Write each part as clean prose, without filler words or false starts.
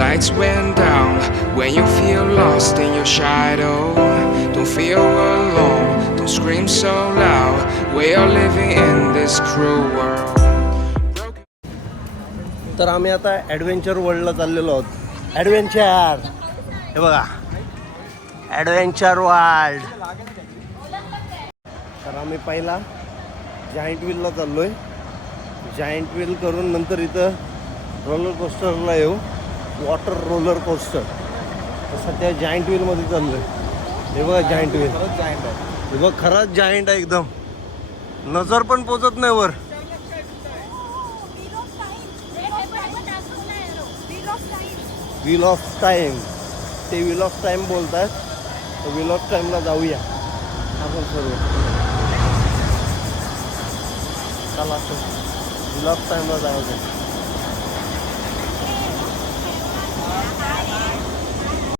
Lights went down when you feel lost in your shadow. Don't feel alone, don't scream so loud. We are living in this cruel world. तर आम्ही आता adventure वर्ल्डला चाललेलो आहोत. Adventure हे बघा, adventure world. तर आम्ही पहिला जायंट व्हीलला चाललो आहे. जायंट व्हील करून नंतर इथं रोलर कोस्टरला येऊ, वॉटर रोलर कोस्टर. सध्या जायंट व्हीलमध्ये चाललो आहे. हे बघा जायंट व्हील, हे बघ खरंच जायंट आहे एकदम. नजर पण पोचत नाही वर. व्हील ऑफ टाईम, ते व्हील ऑफ टाईम बोलतात. तर व्हील ऑफ टाईमला जाऊया आपण सर्व. चला व्हील ऑफ टाईमला जायचं.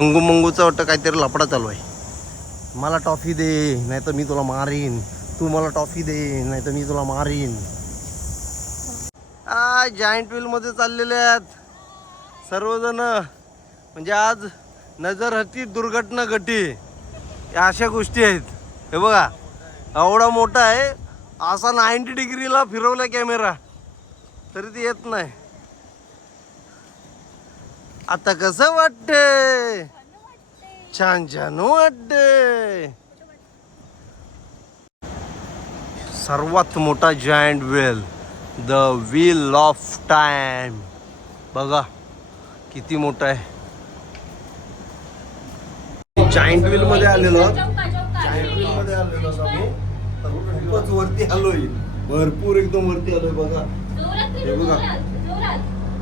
मंगू मंगूचं वाटतं काहीतरी लफडा चालू आहे. मला टॉफी दे नाही तर मी तुला मारीन, तू मला टॉफी दे नाही तर मी तुला मारीन. जायंट व्हीलमध्ये चाललेले आहेत सर्वजण. म्हणजे आज नजर हटी दुर्घटना घटी, या अशा गोष्टी आहेत. हे बघा एवढा मोठा आहे, असा 90 डिग्रीला फिरवला कॅमेरा तरी ते येत नाही. आता कसं वाटतंय? छान छान वाटतंय. सर्वात मोठा giant wheel, the wheel of time. बघा किती मोठा आहे. जायंट व्हील मध्ये आलेलो, जायंट व्हील मध्ये आलेलो आम्ही. खूपच वरती आलोय, भरपूर एकदम वरती आलोय. बघा हे बघा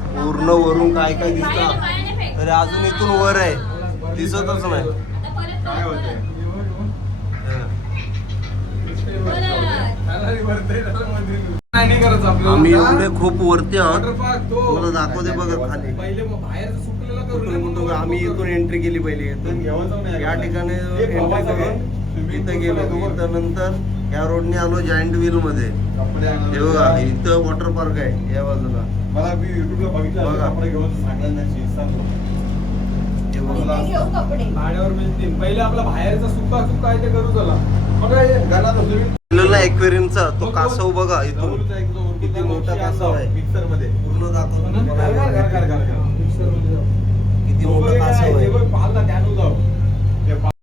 पूर्ण वरून काय काय दिसतं. तरी अजून इथून वर आहे, दिसतच नाही. आम्ही एवढे खूप वरती आहोत. मला दाखवते बघा खाली कुठून कुठून आम्ही इथून एंट्री केली पहिली. या ठिकाणी एंट्री करून इथं गेलो. इथं नंतर या रोडने आलो जायंट व्हील मध्ये. हे बघा इथं वॉटर पार्क आहे या बाजूला. मला मी युट्यूबला बघितलं बघा. पहिले आपला बाहेरचा सुका सुका आहे ते करू चला. एक्वेरियमचा तो कासव बघा इथून किती मोठा कासव आहे. मिक्सर मध्ये पूर्ण दाखवतो किती मोठा कासव आहे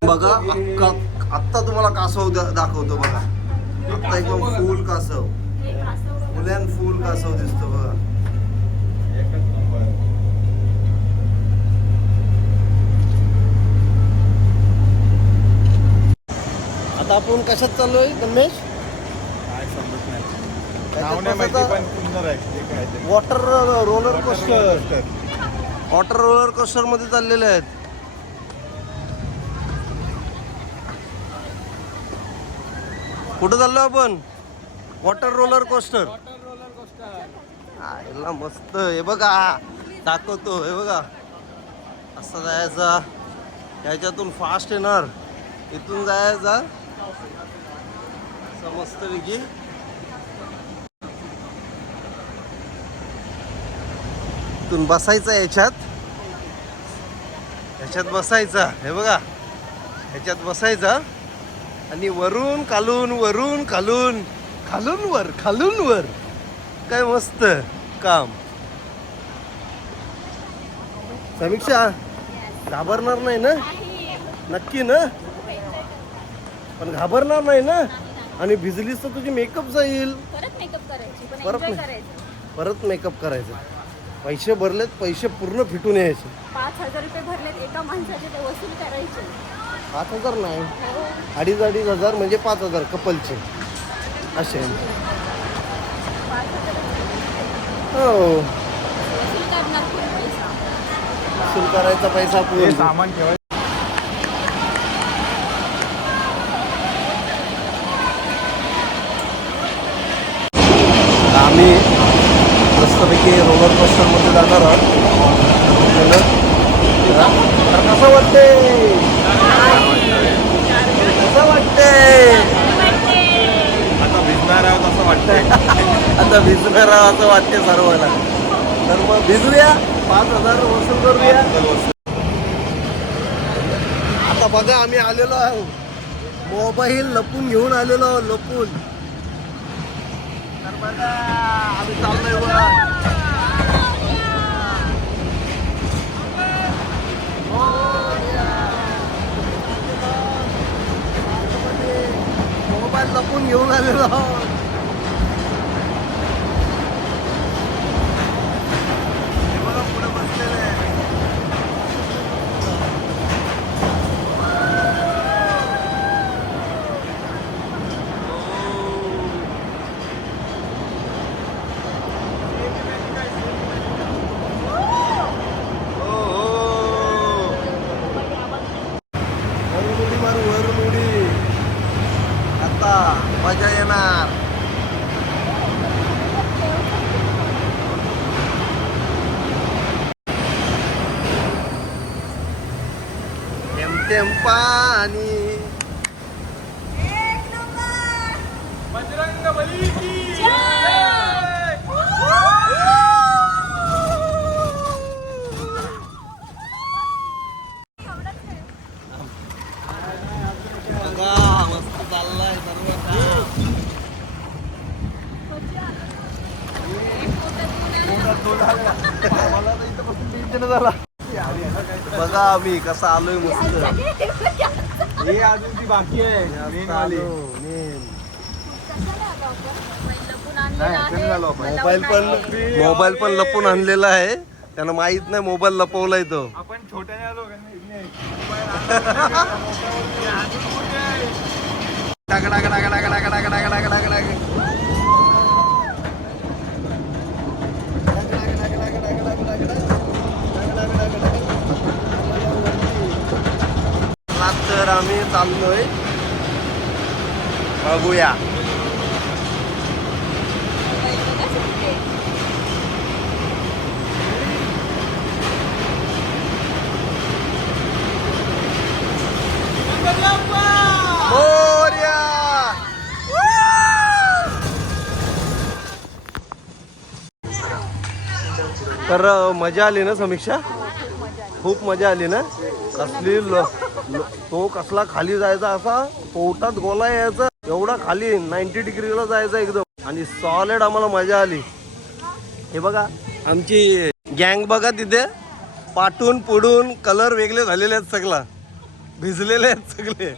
बघा. आत्ता तुम्हाला कासव दाखवतो बघा. आत्ता एकदम फुल कासव, फुल फुल कासव दिसतो बघा. आता आपण कशात चाललोय Ganesh? Water roller coaster, water roller coaster मध्ये चाललेले आहेत. कुठं चाललो आपण? Water roller coaster. याला मस्त. हे बघा दाखवतो. हे बघा असं जायचा, याच्यातून फास्ट येणार, इथून जायचा मस्त पैकी. इथून बसायचं, याच्यात बसायचा. हे बघा ह्याच्यात बसायचा आणि वरून खालून, वरून खालून, खालून वर, खालून वर. काय मस्त काम. समीक्षा घाबरणार नाही ना? नक्की ना? पण घाबरणार नाही ना? आणि भिजलीस तर तुझी मेकअप जाईल. परत मेकअप करायचा. पैसे भरलेत, पैसे पूर्ण फिटून यायचे. 5,000 रुपये भरलेत एका माणसाचे, ते वसूल करायचे. 5,000 नाही, 2,500 म्हणजे 5,000 कपलचे असे. हो वसूल करायचा पैसा पूर्ण. सामान ठेवायचं. आम्ही मस्तपैकी रोलर कोस्टर मध्ये जाणार आहोत. कसं वाटते? कसं वाटते? आता भिजणार आहोत असं वाटतंय. आता भिजणार असं वाटते सर्वांना. तर मग भिजूया 5,000 वसूल करूया. आता बघा आम्ही आलेलो आहो मोबाईल लपून घेऊन आलेलो आहो लपून. तर बघा आम्ही चाललोय वर. मोबाईल लपून घेऊन आलेलो आहोत. हे बघा पुढे बसलेलं आहे. वरून उडी आता मजा येणार. थेंब पाणी. बजरंग बली की बघा मस्त चाललाय सर्व काम. बघा आम्ही कसा आलोय मस्त. हे अजून ती बाकी आहे मेन वाली. मोबाईल पण लपून आणलेला आहे. त्यांना माहित नाही मोबाईल लपवलाय तो. आपण छोट्याने आलो का नाही? टाक टाक टाक टाक टाक टाक टाक टाक टाक टाक. तर आम्ही चाललोय बघूया. मोरया. तर मजा आली ना समीक्षा? खूप मजा आली ना? कसली तो कसला खाली जायचा असा पोटात गोला यायचा एवढा खाली 90 डिग्रीला जायचा एकदम आणि सॉलिड आम्हाला मजा आली. हे बघा आमची गँग बघा तिथे पाटून पुडून कलर वेगळे झालेले आहेत सगळा भिजलेले आहेत सगळे.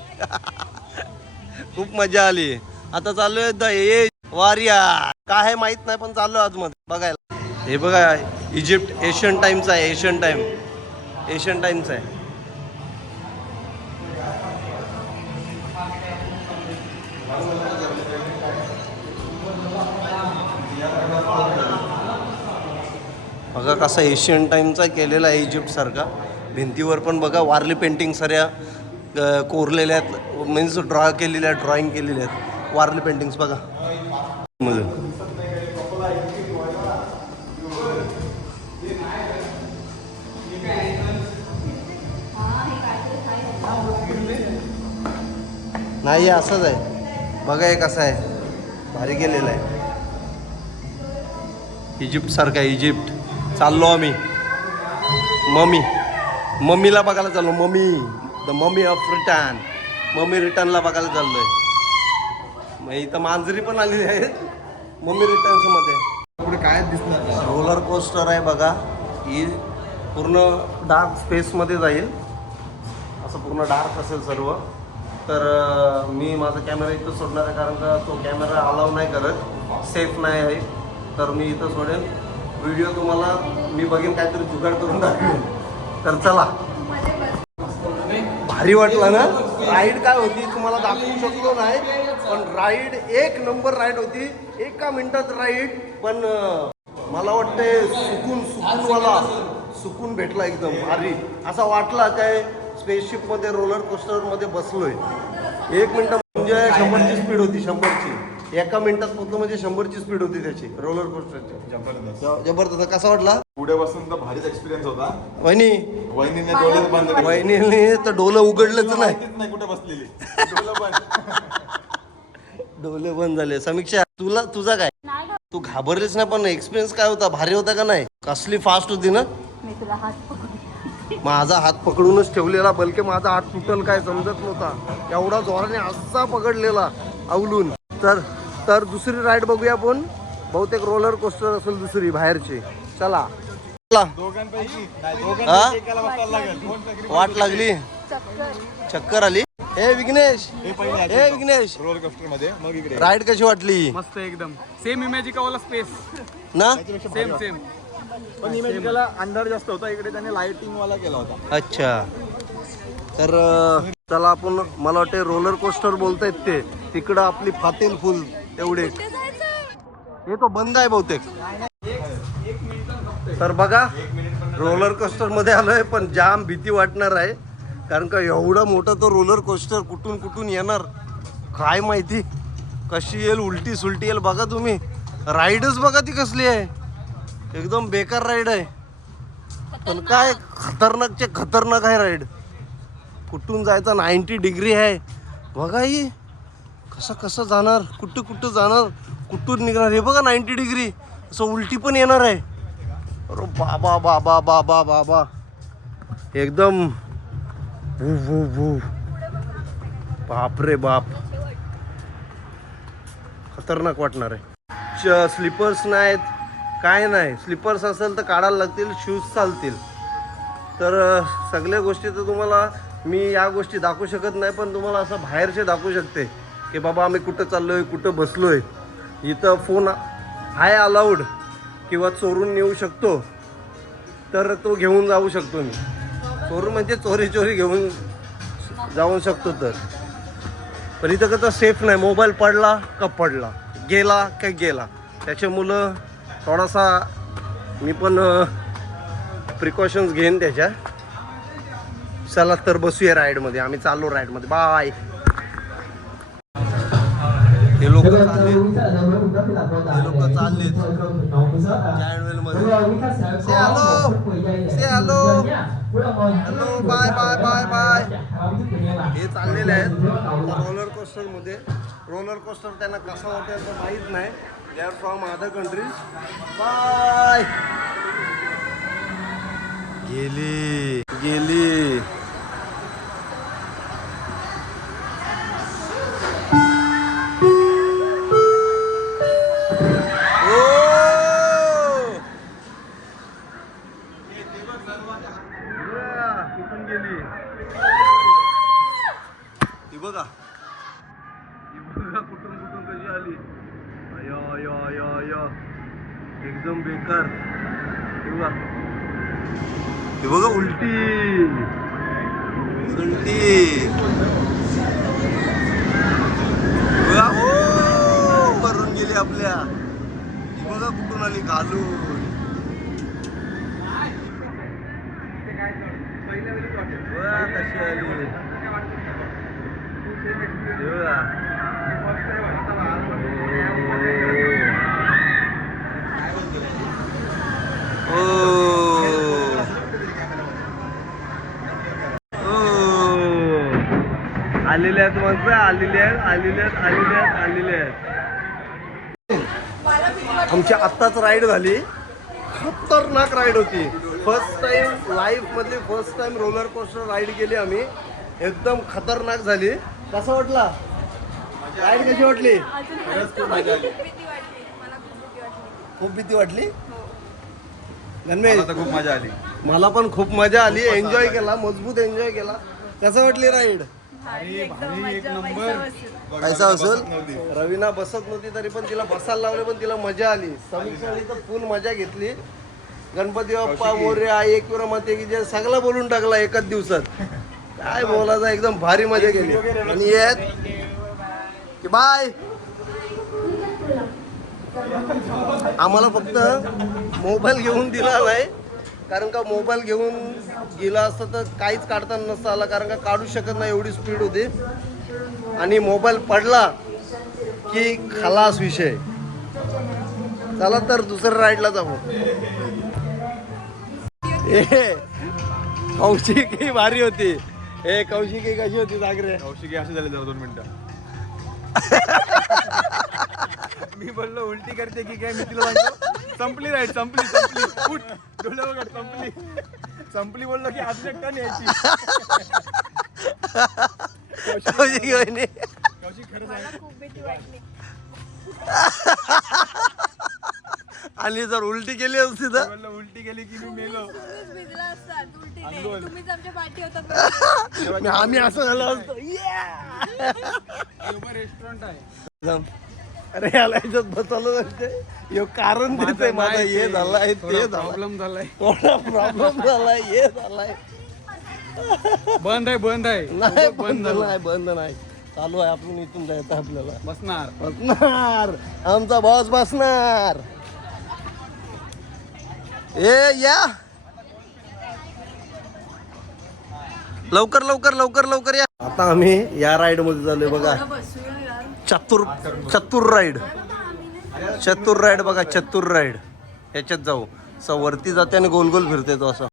खूप मजा आली. आता चाललोय द एज वारिया काय आहे माहित नाही पण चाललोय आतमध्ये बघायला. हे बघा इजिप्त एशियन टाइमचा आहे. एशियन टाइमचा आहे. बघा कसा एशियन टाइमचा केलेला आहे इजिप्त सारखा. भिंतीवर पण बघा वारली पेंटिंग साऱ्या कोरलेल्या आहेत मीन्स ड्रॉ केलेल्या आहेत ड्रॉइंग केलेल्या आहेत वारली पेंटिंग्स बघा. नाही असंच आहे बघा हे कसं आहे भारी केलेलं आहे. इजिप्त सारखा आहे इजिप्त. चाललो आम्ही मम्मीला बघायला चाललो. The mummy of return. Mummy रिटर्नला बघायला चाललोय. मग इथं मांजरी पण आलेली आहेत मम्मी रिटर्नच्या मध्ये. पुढे काय दिसणार? रोलर कोस्टर आहे बघा. ही पूर्ण डार्क स्पेसमध्ये जाईल असं पूर्ण डार्क असेल सर्व. तर मी माझा कॅमेरा इथं सोडणार आहे कारण का तो कॅमेरा अलाव नाही करत सेफ नाही आहे. तर मी इथं सोडेल. व्हिडिओ तुम्हाला मी बघेन काहीतरी जुगाड करून दाखवेन. तर चला. भारी वाटला ना राईड काय होती तुम्हाला दाखवू शकलो नाही पण राईड एक नंबर राईड होती. एका मिनिटात राईड पण मला वाटते सुकून भेटला एकदम भारी. असा वाटला काय स्पेसशिपमध्ये रोलर कोस्टरमध्ये बसलोय. 1 मिनिट म्हणजे 100ची स्पीड होती 100ची. एका मिनिटात पोहोचलो म्हणजे 100ची स्पीड होती त्याची रोलर कोस्टरची. जबरदस्त. कसा वाटला? पुढे बसून तर भारीच एक्सपिरियन्स होता. वहिनीने तर डोलं उघडलंच नाही कुठे बसलेली डोले बंद झाले. समीक्षा तुझा काय? तू घाबरलीस ना पण एक्सपिरियन्स काय होता? भारी होता का नाही? कसली फास्ट होती ना. मी तुला हात पकडू. माझा हात पकडूनच ठेवलेला, बलके माझा हात तुटल काय समजत नव्हता, एवढा जोराने असा पकडलेला अवलून. तर दुसरी राईड बघूया आपण. बहुतेक रोलर कोस्टर असेल दुसरी बाहेरची. चला वाट लागली, चक्कर आली. हे विघ्नेश, हे विघ्नेश, रोलर कोस्टर मध्ये मग इकडे राईड कशी वाटली? मस्त एकदम सेम इमॅजिकावाला स्पेस ना. सेम पण इमेजिकला अंधार जास्त होता, इकडे त्याने लाइटिंग वाला केला होता. अच्छा, तर चला आपण, मला वाटते रोलर कोस्टर बोलतायत ते, तिकडं आपली फातेल फुल एवढे. हे तो बंद आहे बहुतेक. तर बघा रोलर कोस्टर मध्ये आलोय, पण जाम भीती वाटणार आहे, कारण का एवढा मोठा तो रोलर कोस्टर कुठून कुठून येणार काय माहिती, कशी येईल, उलटी सुलटी येईल. बघा तुम्ही राईडच बघा ती कसली आहे, एकदम बेकार राईड आहे, पण काय खतरनाकचे खतरनाक आहे राईड. कुठून जायचा 90 डिग्री आहे बघा. ही कसं जाणार, कुठं जाणार, कुठून निघणार, हे बघा 90 डिग्री, असं उलटी पण येणार आहे. अरे बाबा बाबा बाबा बाबा, एकदम वू वू वू, बाप रे बाप, खतरनाक वाटणार आहे. स्लिपर्स नाहीत, काय नाही. स्लिपर्स असेल तर काढायला लागतील, शूज चालतील. तर सगळ्या गोष्टी तर तुम्हाला मी या गोष्टी दाखवू शकत नाही, पण तुम्हाला असं बाहेरचे दाखवू शकते की बाबा आम्ही कुठं चाललोय, कुठं बसलोय. इथं फोन आहे अलाउड, किंवा चोरून नेऊ शकतो, तर तो घेऊन जाऊ शकतो मी. चोरून म्हणजे चोरी घेऊन जाऊ शकतो. तर पण इथं कसं सेफ नाही, मोबाईल पडला का पडला, गेला का गेला. त्याच्यामुळं थोडासा मी पण प्रिकॉशन्स घेईन त्याच्या. चला तर बसूया राईडमध्ये, आम्ही चाललो राईडमध्ये. बाय. हे लोक चालले से hello hello bye bye bye bye. हे चाललेले आहेत रोलर कोस्टर मध्ये. रोलर कोस्टर त्यांना कसा वाटेल माहीत नाही. They are from other countries. Bye. गेली. कुठून गेली ती बघा, कुठून कशी आली. एकदम बेकार. ती बघा उलटी बघा. ओ भरून गेली आपल्या. ती बघा कुठून आली, घालून. कशी आली आलेले आहेत मग, आलेले आहेत. आमची आत्ताच राईड झाली, खतरनाक राईड होती. फर्स्ट टाइम लाईफ मधली first time roller coaster ride केली आम्ही, एकदम खतरनाक झाली. कसं वाटला राईड, कशी वाटली? खूप भीती वाटली. खूप मजा आली. मला पण खूप मजा आली, एन्जॉय केला, मजबूत एन्जॉय केला. कसं वाटली राईड? कैसा असेल? रवीना बसत नव्हती तरी पण तिला बसायला लावले, पण तिला मजा आली. समीक्षाने तर फुल मजा घेतली. गणपती बाप्पा मोरया, एक माते की जे सगळं बोलून टाकला एकाच दिवसात. काय बोलायचं, एकदम भारी मजा केली. आणि येत की बाय. आम्हाला फक्त मोबाईल घेऊन दिला नाही, कारण का मोबाईल घेऊन गेला असतं तर काहीच काढता नसतं आला, कारण का काढू शकत नाही, एवढी स्पीड होती. आणि मोबाईल पडला की खलास विषय. चला तर दुसऱ्या राईडला जाऊ. कौशिकी भारी होती. कौशिकी कशी होती सागरे? कौशिकी अशी झाली जरा 2 मिनिटं. मी बोललो उलटी करते की काय, मी तिला सांगतो संपली राईट संपली उठ डोळे वगैरे संपली बोललो की आज टन यायची कौशिक वहिनी. खूप भीती वाटली. आणि जर उलटी केली असती तर बोललो उलटी गेली की मी मेलो. तुम्हीच भिजला असतात उलटीने. तुम्हीच आमच्या पाठी होता. आम्ही असं झालं असतो रेस्टॉरंट आहे. अरे याला याच्यात बसवलं जाते कारण देते माझा हे झालाय ते झालं प्रॉब्लेम झालाय. थोडा प्रॉब्लेम झालाय हे झालाय. बंद आहे नाही बंद नाही चालू आहे. आपण इथून जायचं आपल्याला बसणार. आमचा बॉस बसणार. या लवकर या. आता आम्ही या राईड मध्ये झालोय बघा. चतुर राईड बघा. चतुर राईड याच्यात जाऊ वरती जाते आणि गोल गोल फिरते तो असं.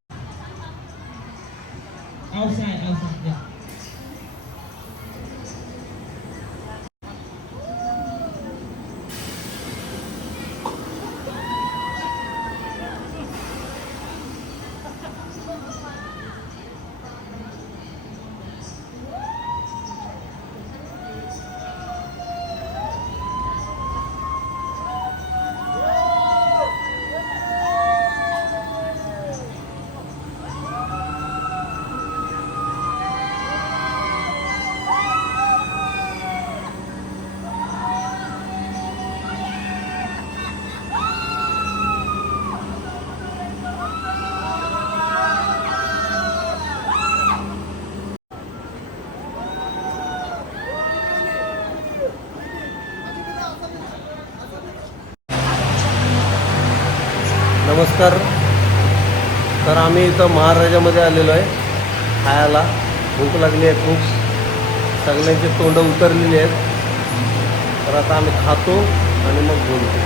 नमस्कार. तर आम्ही इथं महाराजामध्ये आलेलो आहे खायला. भूक लागली आहे खूप. सगळ्यांची तोंडं उतरलेली आहेत. तर आता आम्ही खातो आणि मग बोलतो.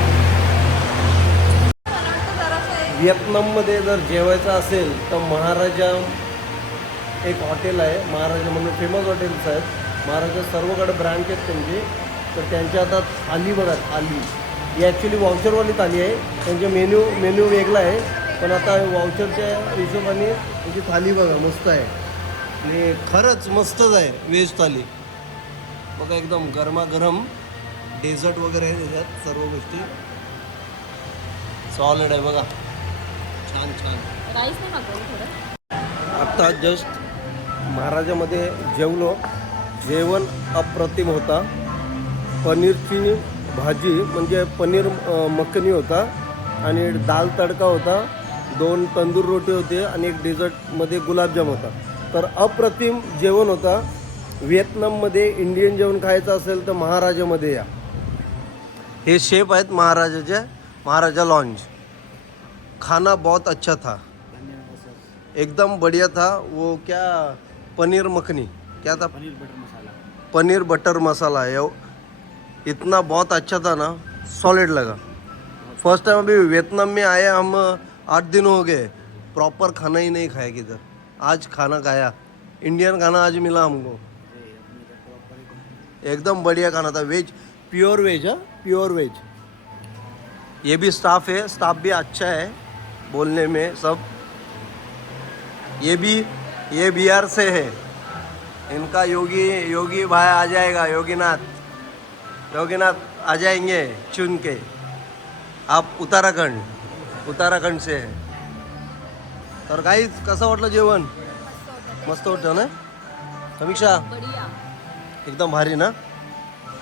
व्हिएतनाममध्ये जर जेवायचं असेल तर महाराजा एक हॉटेल आहे. महाराजा म्हणून फेमस हॉटेल्स आहेत. महाराजा सर्वकडे ब्रँच आहेत त्यांची. तर त्यांच्या आता थाली बघा. थाली ही ॲक्च्युली वाउचरवाली थाली आहे. त्यांचे मेन्यू वेगळा आहे. पण आता वाउचरच्या हिशोबाने त्यांची थाली बघा मस्त आहे. आणि खरंच मस्तच आहे व्हेज थाली बघा. एकदम गरमागरम डेझर्ट वगैरे आहे त्याच्यात सर्व गोष्टी. सॉलिड आहे बघा. छान. राईस नाही मागवलं थोडं. आत्ता जस्ट महाराजामध्ये जेवलो. जेवण अप्रतिम होता. पनीरची भाजी म्हणजे पनीर मखनी होता आणि दाल तडका होता. 2 तंदूर रोटी होते आणि एक डेझर्टमध्ये गुलाबजाम होता. तर अप्रतिम जेवण होता. व्हिएतनाममध्ये इंडियन जेवण खायचं असेल तर महाराजामध्ये या. हे शेफ आहेत महाराजाचे. महाराजा लॉन्ज. खाना बहुत अच्छा था. एकदम बढ़िया था. वो क्या पनीर मखनी क्या था. पनीर बटर मसाला इतना बहुत अच्छा था ना. सॉलिड लगा. फर्स्ट टाइम अभी वियतनाम में आए हम. 8 दिन हो गए. प्रॉपर खाना ही नहीं खाया किधर. आज खाना खाया. इंडियन खाना आज मिला हमको. एकदम बढ़िया खाना था. Veg pure veg. Pure veg. ये भी स्टाफ है. स्टाफ भी अच्छा है बोलने में सब. ये बिहार से है. इनका योगी भाई आ जाएगा. योगीनाथ आ जाएंगे चुन के. आप उत्तराखंड से है. तर काहीच कसं वाटलं जेवण. मस्त होतं ना समीक्षा. एकदम भारी ना.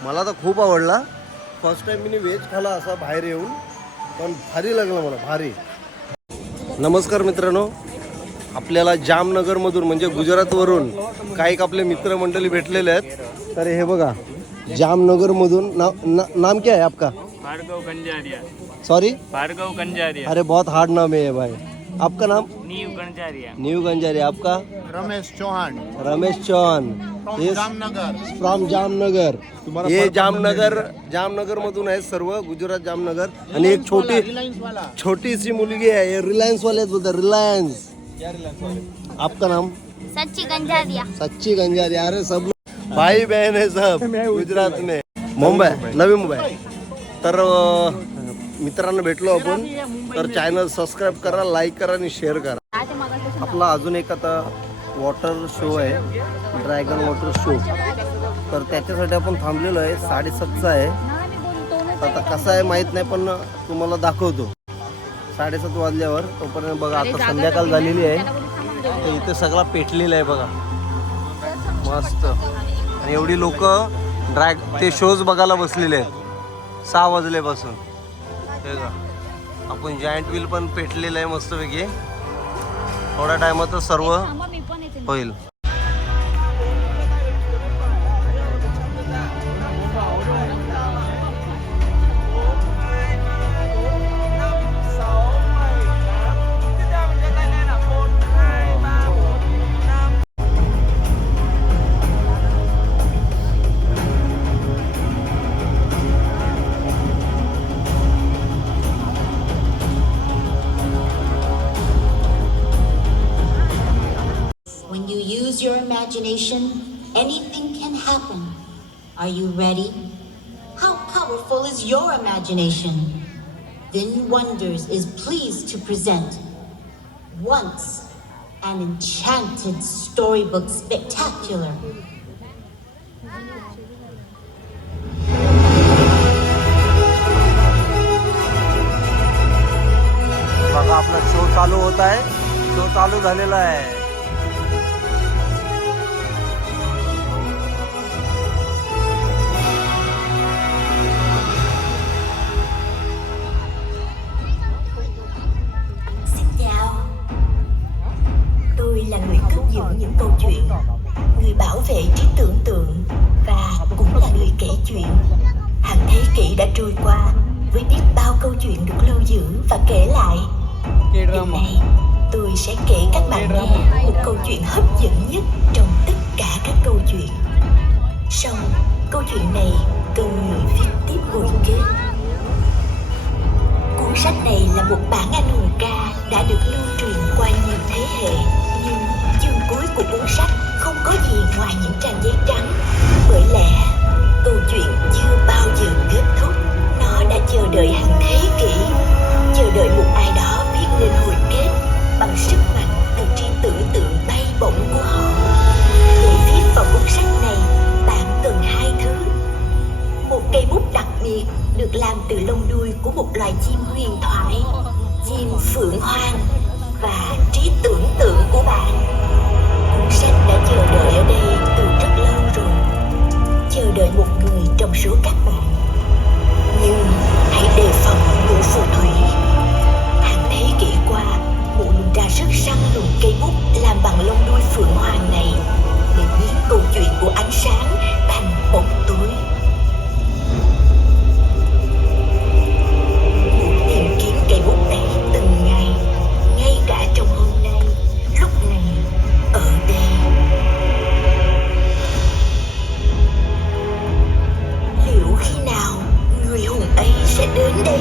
मला तर खूप आवडला. फर्स्ट टाइम मी व्हेज खाला असा बाहेर येऊन. पण भारी लागलं मला. भारी. नमस्कार मित्रांनो. आपल्याला जामनगरमधून म्हणजे गुजरातवरून काही आपले मित्रमंडळी भेटलेले आहेत. तर हे बघा जामनगरमधून. नाम क्या है आपका. भार्गव गंजारिया. सॉरी भार्गव गंजारिया. अरे बहुत हार्ड नाम है भाई. आपका नाम. न्यू गंजारिया. आपका रमेश चौहान फ्रॉम जामनगर. हे जामनगर मधून आहे सर्व. गुजरात जामनगर. आणि एक छोटीशी मुलगी आहे. हे रिलायन्स वालेच बोलतात. रिलायन्स. आपका नाम. सच्ची गंजारिया. अरे सब भाई बहन है सब गुजरात में. नवी मुंबई. तर मित्रांना भेटलो आपण. तर चॅनल सबस्क्राईब करा, लाईक करा आणि शेअर करा. आपला अजून एक आता वॉटर शो आहे, ड्रॅगन वॉटर शो. तर त्याच्यासाठी आपण थांबलेलो आहे. 7:30चा आहे. आता कसं आहे माहीत नाही, पण तुम्हाला दाखवतो 7:30 वाजल्यावर. तोपर्यंत बघा आता संध्याकाळ झालेली आहे. तर इथे सगळा पेटलेला आहे बघा, मस्त. आणि एवढी लोक ते शोज बघायला बसलेले आहेत 6 वाजल्यापासून. हे का आपण जायंट व्हील पण पेटलेलं आहे मस्तपैकी. थोड्या टायमातच सर्व होईल. When you use your imagination, anything can happen. Are you ready? How powerful is your imagination? Then Wonders is pleased to present Once an Enchanted Storybook Spectacular. बघा आपला शो चालू होत आहे. शो चालू झालेला आहे. Tôi là người cất giữ những câu chuyện, người bảo vệ trí tưởng tượng và cũng là người kể chuyện. Hàng thế kỷ đã trôi qua với biết bao câu chuyện được lưu giữ và kể lại. Lần này tôi sẽ kể các bạn nghe một câu chuyện hấp dẫn nhất trong tất cả các câu chuyện. Song câu chuyện này cần người viết tiếp hồi kết. Cuốn sách này là một bản anh hùng ca đã được lưu truyền qua nhiều thế hệ, nhưng chương cuối của cuốn sách không có gì ngoài những trang giấy trắng. Bởi lẽ câu chuyện chưa bao giờ kết thúc. Nó đã chờ đợi hàng thế kỷ, chờ đợi một ai đó viết nên hồi kết bằng sức mạnh từ trí tưởng tượng bay bổng của họ. Để viết vào cuốn sách này, bạn cần 2 thứ: một cây bút đặc biệt được làm từ lông đuôi của một loài chim huyền thoại, chim phượng hoàng, và trí tưởng tượng của bạn. Cuốn sách đã chờ đợi ở đây từ rất lâu rồi, chờ đợi một người trong số các bạn. Nhưng hãy đề phòng mụ phù thủy. Hàng thế kỷ qua, mụ luôn ra sức săn lùng cây bút làm bằng lông đuôi phượng hoàng này để biến câu chuyện của ánh sáng thành bóng tối. Mụ tìm kiếm cây bút này từng ngày, ngay cả trong hôm nay, lúc này, ở đây. Liệu khi nào người hùng ấy sẽ đến đây?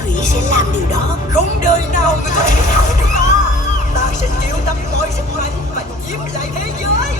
thủy sẽ làm điều đó. Không đời nào người ta hiểu thấu được ta. Ta sẽ triệu tập mọi sức mạnh và chiếm lại thế giới.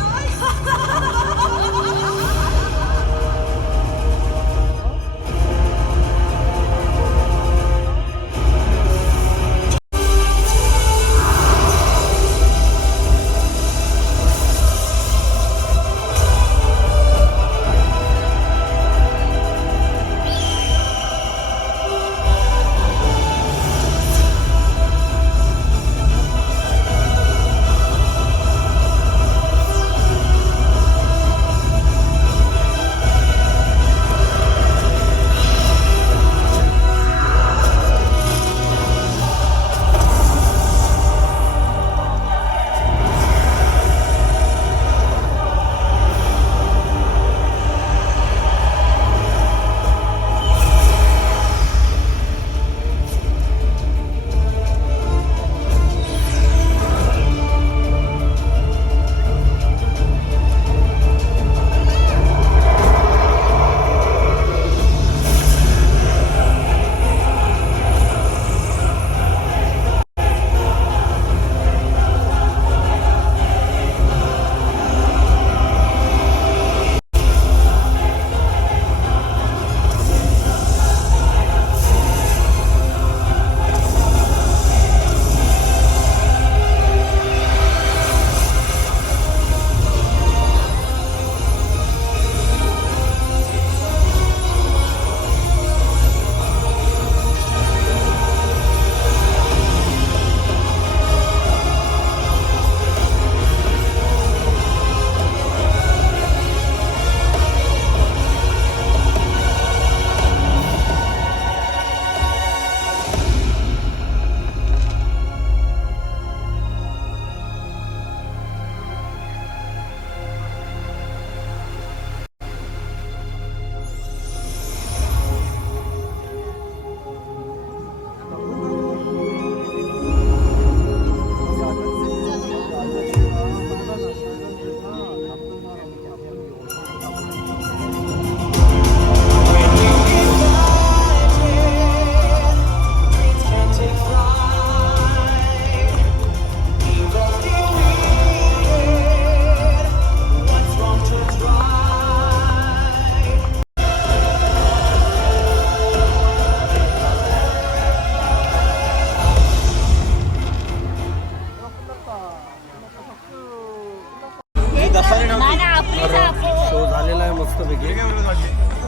Show झालेला आहे मस्तपैकी.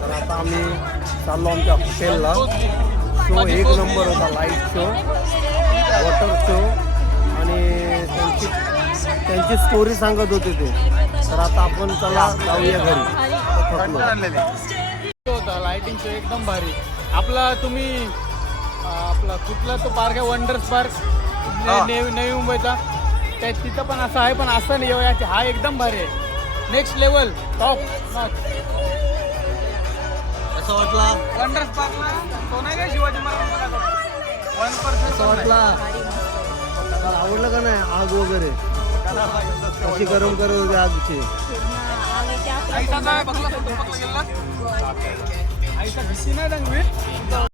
तर आता आम्ही चाललो आमच्या हॉटेलला. Show एक नंबर होता. लाईट शो, वॉटर शो आणि त्यांची स्टोरी सांगत होते ते. तर आता आपण चला जाऊया घरी. होता लाइटिंग शो एकदम भारी. आपला तुम्ही आपला कुठला तो पार्क आहे वंडर्स पार्क नवी मुंबईचा, त्या तिथं पण असं आहे, पण असं नाही याची. हा एकदम भारी आहे. Next level top. कसं वाटला? वंडर्स पार्कला तो नाही का शिवाजी महाराजांचा 1% कसं वाटला? आवडलं का नाही? आग वगैरे कशी गरम करत होती आगची. आईचा काय बघला गेला आईचा भिसी नाही